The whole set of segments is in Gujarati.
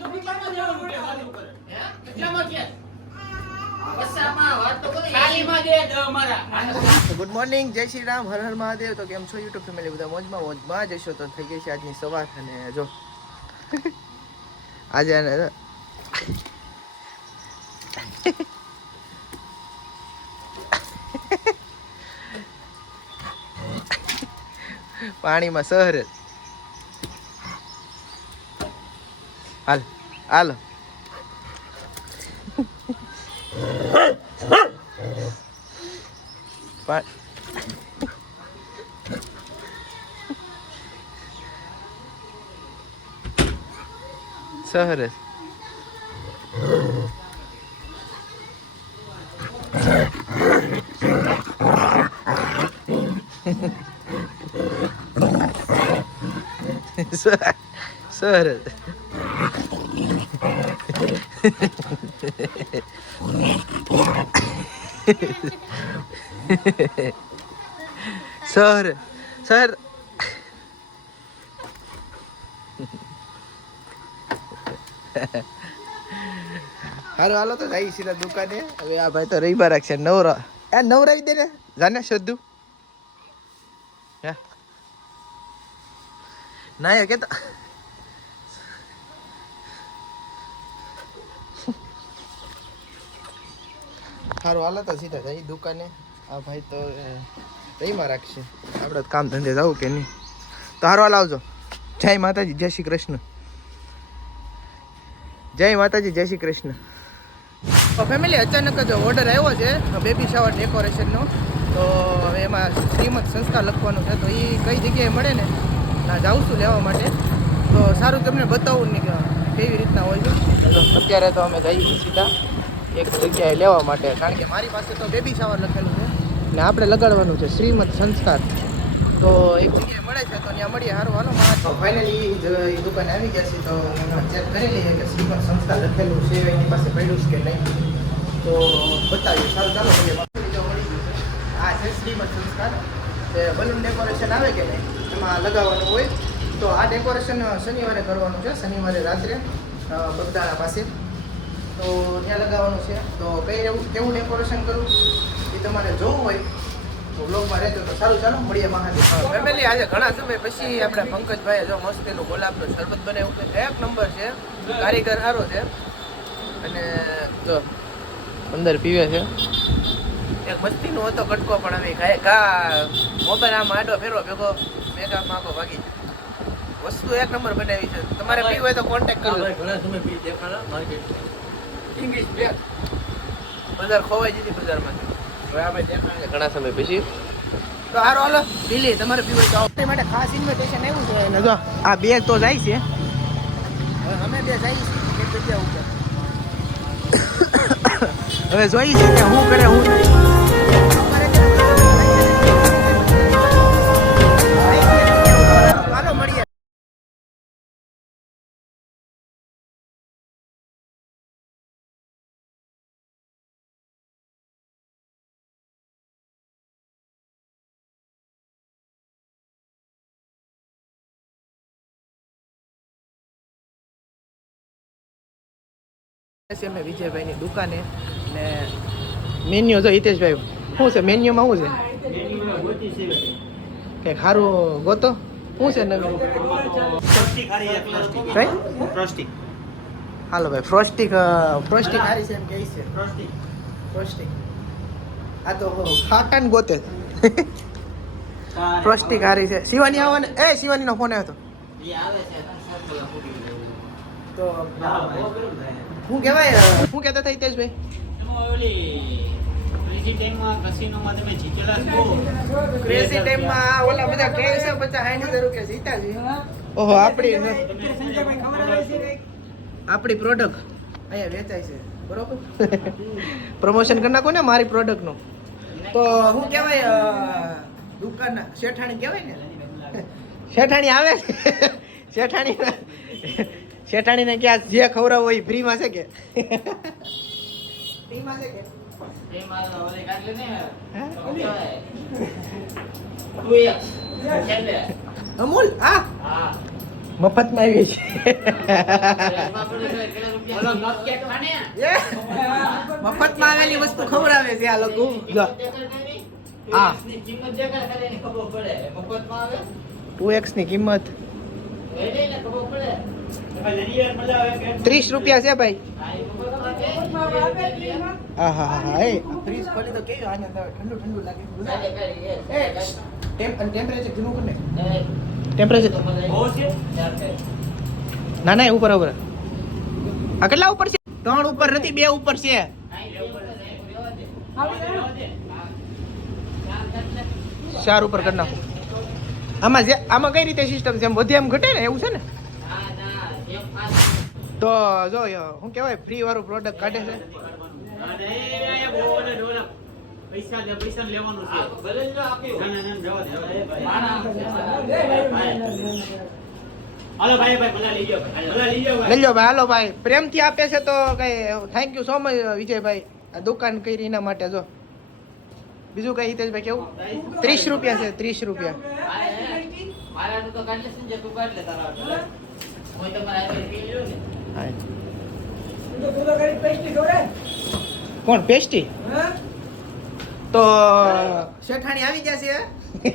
તો વાત કરે? હે? કેટલામાં? તો ગુડ મોર્નિંગ જય શ્રી રામ હર હર મહાદેવ. તો કેમ છો યુટ્યુબ ફેમિલી બધા મોજમાં? મોજમાં જશો તો થઈ ગઈ છે આજની સવાર અને જો. આજે અને પાણીમાં સહર હાલ હાલો પા સરસ સર- સરસ સર સર હાલો હાલો તો જઈ સીધા દુકાને. હવે આ ભાઈ તો રવિવાર રાખશે નવરા એ નવરાવી દે ને, જાને હે? ના એ કેતા સારું હાલો તો સીધા જઈ દુકાને. આ ભાઈ તો રહીમાં રાખશે. આપણે કામ ધંધે જવું કે નહીં? તો હારો હાલ આવજો. જય માતાજી જય શ્રી કૃષ્ણ. જય માતાજી જય શ્રી કૃષ્ણ. ફેમિલી અચાનક જ ઓર્ડર આવ્યો છે બેબી શાવર ડેકોરેશનનો તો હવે એમાં શ્રીમદ સંસ્થા લખવાનું છે તો એ કઈ જગ્યાએ મળે ને? ના જાઉં છું લેવા માટે. તો સારું તમને બતાવું ને કે કેવી રીતના હોય છે. અત્યારે તો અમે જઈએ સીધા. એક જગ્યાએ લેવા માટે. કારણ કે મારી પાસે તો બેબી શાવર લખેલું છે. ને આપણે લગાડવાનું છે, શ્રીમદ સંસ્કાર. તો એક જગ્યાએ મળે છે, તો ત્યાં મળીએ. સારું હાલો તો ફાઇનલી દુકાને આવી ગયા છે, તો ચેક કરી લઈએ કે શ્રીમદ સંસ્કાર લખેલું છે, એની પાસે પડ્યું છે કે નહીં. તો બતાવીએ. સારું, ચાલો, મળીએ. આ છે શ્રીમદ સંસ્કાર. તે બલૂન ડેકોરેશન આવે કે નહીં? એમાં લગાવવાનું હોય. તો આ ડેકોરેશન શનિવારે કરવાનું છે. શનિવારે રાત્રે બગદાળા પાસે. તો ત્યાં લગાવવાનું છે. તો કઈ એવું કેવું ડેકોરેશન કરવું એ તમારે જોવું હોય તો બ્લોગમાં રહેજો તો સારું. ચાલો મળીએ મહાદેવ. ફેમિલી આજે ઘણા સમય પછી આપણે પંકજભાઈ જો મસ્તીનું ગુલાબનું શરબત બનાવ્યું છે એક નંબર છે. કારીગર સારો છે. અને જો અંદર પીવે છે. એક મસ્તીનો હતો કટકો પણ અમે ખાય. કા મોબાઈલ આમ આડો ફેરવો ભેગો મેગા માગો ભાગી વસ્તુ એક નંબર બનાવી છે. તમારે પીવું હોય તો કોન્ટેક્ટ કરો ઘણા સમય પી દેખાડા માર્કેટ ઇંગ્લિશ બે બજાર ખોવાઈ જતી બજારમાંથી. હવે આપણે દેખાડે ઘણા સમય પછી. તો હારો હાલો. દિલ્હી તમારે પીવું હોય તો. માટે ખાસ ઇન્વિટેશન એવું છે ને જો આ બે તો જાય છે. હવે અમે બે જાય છે. એક જગ્યા ઉપર. હવે જોઈએ છીએ કે હું કરે હું નહીં. છે અમે વિજયભાઈની દુકાને. ને મેન્યુ જો હિતેશભાઈ શું છે? મેન્યુમાં શું છે? કંઈક સારું ગોતો? શું છે નવી? કઈ? હાલો ભાઈ ફ્રોસ્ટિક ફ્રોસ્ટિક સારી છે એમ કહે છે. ફ્રોસ્ટિક આ તો ખાટા ને ગોતે ફ્રોસ્ટિક સારી છે. શિવાની આવવાને? એ શિવાનીનો ફોન આવ્યો હતો. તો હું કહેવાય શું કહેતા થઈ હિતેશભાઈ? ક્રેઝી ટાઈમમાં ઓલા બધા કહે છે? બચ્ચા હજાર રૂપિયા જીતા છે. ઓહો આપણી આપણી પ્રોડક્ટ અહીંયા વેચાય છે. બરોબર? પ્રમોશન કરી નાખો ને મારી પ્રોડક્ટનું તો શું કહેવાય દુકાન શેઠાણી કહેવાય ને? શેઠાણી. આવે શેઠાણી શેઠાણીને ક્યાં જે ખવડાવો હોય ફ્રીમાં છે કે? ફ્રીમાં છે કે? એ મારો ઓલે કાઢલે ને હે? શું કહેવાય? 2x. છેલ્લે. અમૂલ? આ મફત મફતમાં આવી છે. મફતમાં મફતમાં આવેલી વસ્તુ ખવડાવે છે આ લોકો. જો હા. કિંમત દેખાડ ખાલી એને ખબર પડે. મફતમાં આવે? ટુ એક્સની કિંમત ખબર પડે. ત્રીસ રૂપિયા છે ભાઈ. હા હા હા હા એ. ફ્રીજ ખોલી તો કેવું આનંદ આવે ઠંડુ ઠંડુ લાગે. કાલે કરી એ ટેમ્પ ટેમ્પરેચર. ના ના ઉપર ઉપર. આ કેટલા ઉપર છે? ત્રણ ઉપર નથી બે ઉપર છે. ચાર ઉપર કરી નાખો. આમાં જે આમાં કઈ રીતે સિસ્ટમ છે? એમ વધે એમ ઘટે ને એવું છે ને? તો જો શું કહેવાય? ફ્રી વાળું પ્રોડક્ટ કાઢે છે. હાલો ભાઈ પ્રેમથી આપે છે તો કઈ થેન્ક યુ સો મચ વિજયભાઈ. આ દુકાન કરી એના માટે જો. બીજું કઈ હિતેશભાઈ કેવું? ત્રીસ રૂપિયા છે ત્રીસ રૂપિયા. કોણ પેસ્ટી? તો શેઠાણી આવી જશે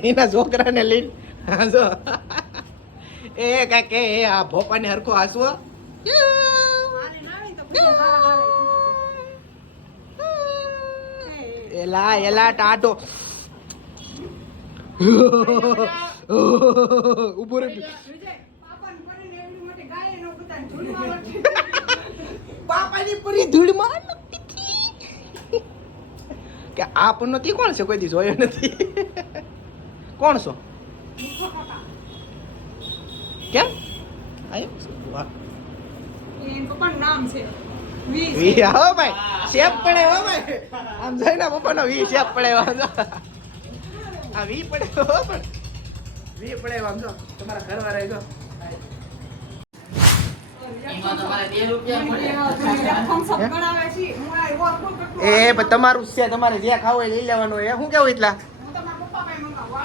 એના છોકરાને લઈને હા, એ કાકે કે એ આ ભોપાને હરખો હાસવો. એલા એલા ટાટો ઊભો રે બાપાની પૂરી ધૂળમાં. કે આ પણ નથી કોણ છે? કોઈ દી જોયો નથી. કોણ છો? કેમ? આયો? વાહ. વી હો ભાઈ. શેપ પડે હો ભાઈ. આમ જોઈને પપ્પાનો વી શેપ પડે વાંધો આ વી પડે હો પણ. વી પડે વાંધો તમારા ઘરવાળા જો એમાં તમારે બે રૂપિયા મળે એ તમારું છે તમારે જે ખાવું એ લઈ લેવાનું એ શું કેવું એટલા?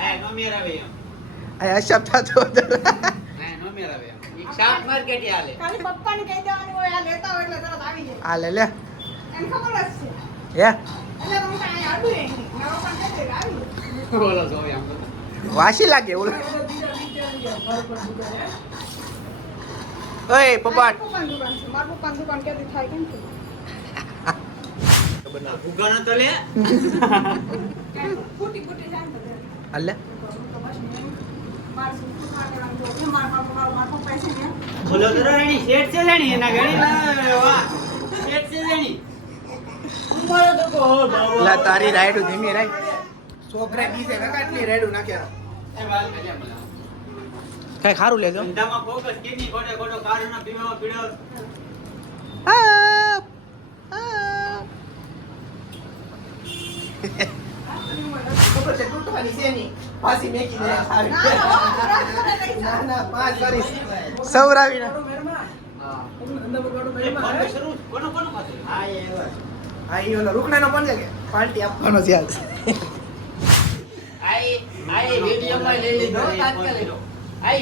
હા, નો મેર આવે એમ. આ અશબ થતો હતો. હા, નો મેર આવે એમ. ઈ શાક માર્કેટ હાલે. લે. વાસી લાગે ઓલું. ઓય બધે. અલ્લે. બોલો તો રાણી, શેઠ છે રાણી, એના ઘડી વાહ. શેઠ છે રાણી. લા તારી રાઈડું ધીમી રાઈડ છોકરા બીજે કાટલી રાઈડું નાખ્યા. કઈ ખારું લેજો. ધંધામાં ફોકસ કેની ખોટે ખોટો કારણના પીવામાં પીડો. ખબર છે તૂટવાની છે નહીં. પાછી મેકી દે ના, ના, ના, ના ના પાંચ કરીશ સૌરાવીને એ ફોન તો શરૂ જ. કોનો કોનો પાસે? હા એ એવા હા ઈ ઓલો રૂકનાનો પણ છે કે? પાર્ટી આપવાનો છે આજ. લઈ લીધો તાત્કાલિક આ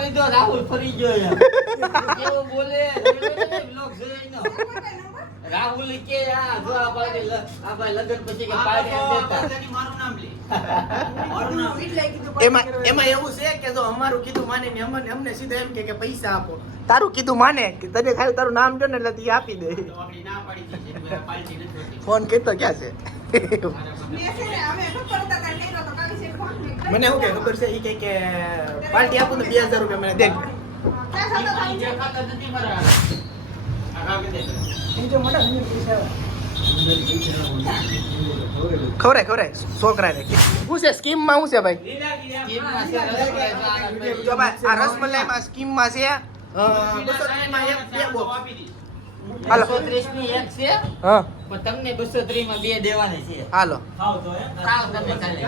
લીધો રાહુલ ફરી ગયો એમ. કેવો બોલે બ્લોગ જોઈ એનો રાહુલ કે આ જો આ ભાઈ આ ભાઈ લગન પછી કે પાર્ટી મારું નામ લે. મારું નામ. એટલે એમાં એમાં એવું છે કે જો અમારું કીધું માને ને અમને અમને સીધા એમ કે કે પૈસા આપો. તારું કીધું માને કે તને ખાલી તારું નામ જો ને એટલે તી આપી દે. ફોન કેતો ક્યાં છે. મને શું કે? ખબર છે? ઈ કે કે પાર્ટી આપું તો બે હજાર રૂપિયા મને દે. ખવરાય ખવરાય. છોકરાને શું છે? સ્કીમમાં શું છે ભાઈ? લીલા લીલા. કેમના છે રસમલાઈ જો ભાઈ આ રસમલાઈમાં સ્કીમમાં છે. અ, બસો ત્રીસમાં એક બે બોક્સ આપી દી. હાલો. બસો ત્રીસની એક છે હા પણ તમને બસો ત્રીસમાં બે દેવાની છે હાલો ખાવ તો હે. ખાવ તમે ખાલી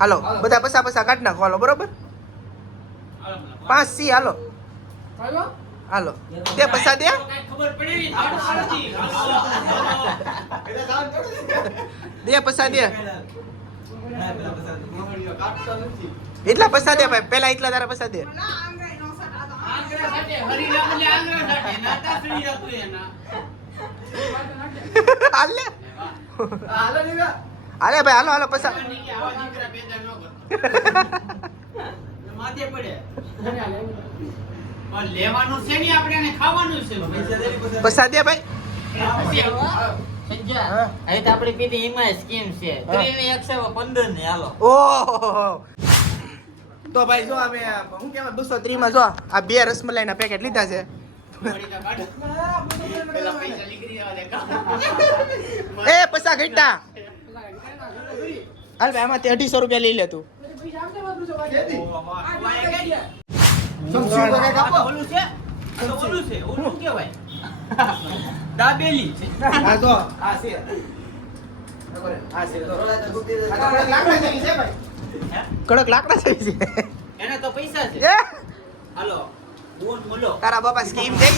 હાલો બધા પસા પસા કાઢ નાખો હાલો બરોબર હાલો, મને. પાંચ સી હાલો હાલો દે પસા દે કાંઈ ખબર પડી નહીં. હાલો, હાલો જી. હાલો, હાલો. દે પસા દે પેલા બધા મગળીઓ કાઢતા નથી. એટલા પસા દે ભાઈ પેલા એટલા તારા પસા દે હાલે. ભાઈ હાલો હાલો પૈસા. લેવાનું છે ને આપણે ખાવાનું છે. પૈસા દે ભાઈ. સંજય, હા. હવે તો આપણી પીધી એમાં સ્કીમ છે. હા. ત્રીની એકસો પંદર ને હાલો. ઓહો તો ભાઈ જો અમે હું કહેવાય બસો ત્રીસમાં જો આ બે રસમલાઈ ના પેકેટ લીધા છે એ પૈસા ઘટા હાલ ભાઈ આમાંથી અઢીસો રૂપિયા લઈ લે તું આ તો ઓલું છે ઓલું છે આ જો આ છે આ છે જો. રોલા તો ગુદ્દી દે. આ તો કડક લાકડા છે ભાઈ હે? કડક લાકડા છે. એને તો પૈસા છે. હાલો તારા બાપા સ્કીમ જઈ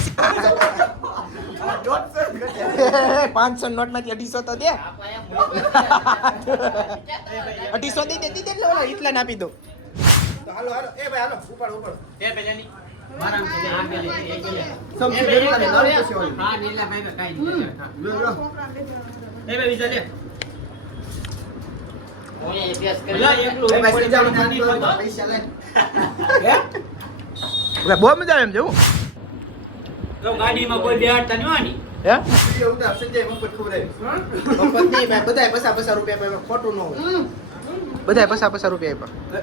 પાંચસો નોટમાંથી અઢીસો તો દે. અઢીસો દઈ દે દીધે એટલે એટલા ના આપી દો. હાલો હાલો. એ ભાઈ હાલો ઉપાડ ઉપાડ. એ પેલાની પેલી એ. હા નીલા ભાઈ કાઈ નહીં. હા. લો, લો. એ બે બીજા લે. બહુ મજા આવે એમ જવું ગાડીમાં કોઈ બેહાડતા નહીં હોય. બધાય પૈસા પૈસા રૂપિયા આપ્યા.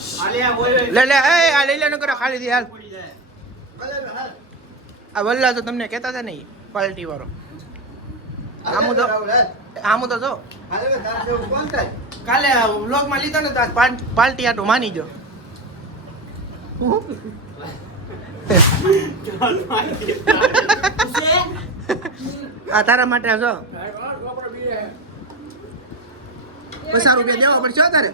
લેની લા. લે એ આ લઈ લે ન કરો ખાલી દી હાલ. આ વલ્લા તો તમને કહેતા હતા નહીં પાલટી વાળો આમું તો આમું તો જો? કાલે વ્લોગમાં લીધો ને તો આજ પાલ- પાર્ટી આટું માની જો આ તારા માટે જો પચાસ રૂપિયા દેવા પડશે તારે.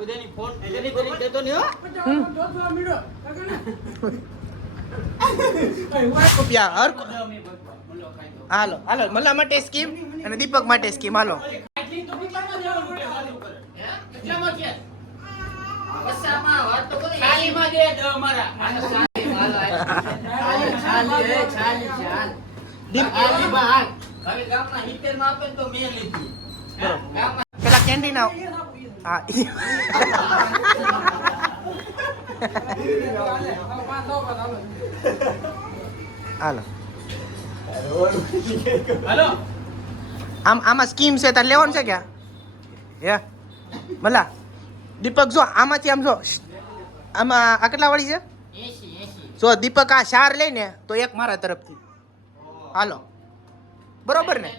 હાલો હાલો મલ્લા માટે સ્કીમ અને દીપક માટે સ્કીમ હાલો. આટલી તો કેટલામાં દેવાનું કે વાતું કરે? હે? કેટલામાં કે? પૈસામાં વાત તો કરી. થાળીમાં દે દહ મારા. આનો સાલી માલો આવ્યો. છાલી, છાલી, એ છાલી, છાલ. દીપ- હાલી બા, હાલ. હવે ગામમાં 70 માં આપે ને તો મેં લીધી. હે? બરોબર. ગામમાં પેલા કેન્ટીન આવ હા હાલો હાલો. આમ આમાં સ્કીમ છે તારે લેવાનું છે ક્યાં હે ભલા દીપક જો આમાંથી આમ જો આમાં આ કેટલા વાળી છે 80, 80. જો દીપક આ ચાર લઈને તો એક મારા તરફથી હાલો બરોબર ને?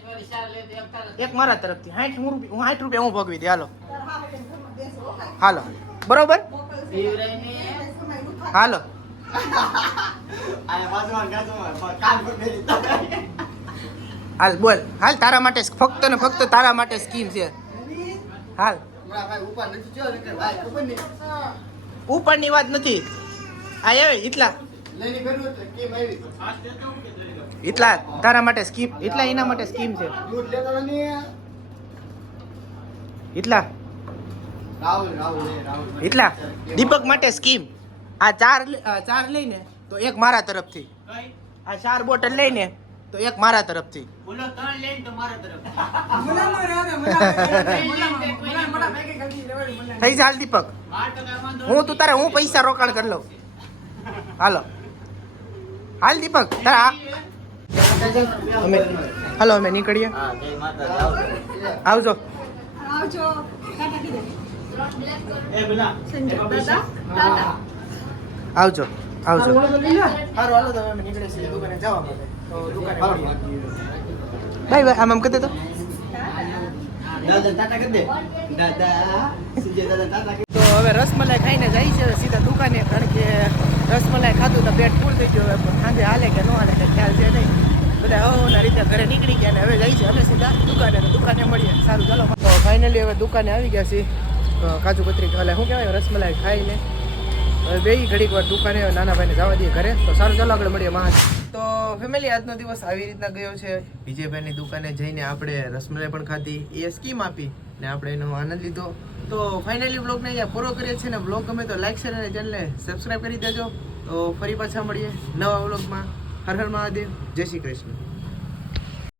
એક મારા તરફથી. સાઠ હું રૂપિયા હું સાઠ રૂપિયા હું ભોગવી દે. હાલો. હાલો. બરોબર? હાલો. હાલ બોલ. હાલ તારા માટે ફક્ત ને ફક્ત તારા માટે સ્કીમ છે. હાલ. હમણાં ભાઈ ઉપર નથી જોયો ને ભાઈ ઉપરની વાત નથી. આ આવે એટલા એટલા તારા માટે સ્કીમ એટલા એના માટે સ્કીમ છે? એટલા. એટલા? દીપક માટે સ્કીમ આ ચાર ચાર લઈને તો એક મારા તરફથી. આ ચાર બોટલ લઈને તો એક મારા તરફથી. બોલો ત્રણ લઈને તો મારા તરફ. થઈ જા હાલ દીપક હું તું તારે હું પૈસા રોકાણ કરી લઉં. હાલો. હાલ દીપક તારા આ- અમે હાલો અમે નીકળીએ. હા, જય માતાજી, આવજો. આવજો. આવજો. આવજો બાય બાય આમ આમ કરી દે તો. તો હવે રસમલાઈ ખાઈને જાય છે સીધા દુકાને. કારણ કે રસમલાઈ ખાધું તો પેટ ફૂલ થઈ ગયું હવે. સાંજે હાલે કે ન હાલે કે ખ્યાલ છે નહીં. બધા હવના રીતે ઘરે નીકળી ગયા ને, હવે છે અમે સીધા દુકાને દુકાને મળીએ. સારું, ચાલો. ફાઇનલી હવે દુકાને આવી ગયા છીએ. કાજુ કતરી એટલે શું કહેવાય, રસમલાઈ ખાઈને હવે બે ઘડીક વાર દુકાને નાના ભાઈને જવા દઈએ ઘરે. તો સારું, ચાલો આગળ મળીએ મહાજ તો ફેમિલી આજનો દિવસ આવી રીતના ગયો છે. વિજયભાઈની દુકાને જઈને આપણે રસમલાઈ પણ ખાધી. એ સ્કીમ આપી ને આપણે એનો આનંદ લીધો. તો ફાઇનલી બ્લોગને અહીંયા પૂરો કરીએ છીએ ને. બ્લોગ ગમે તો લાઈક શેર અને ચેનલને સબસ્ક્રાઈબ કરી દેજો. તો ફરી પાછા મળીએ નવા બ્લોગમાં હર હર મહાદેવ જય શ્રી કૃષ્ણ.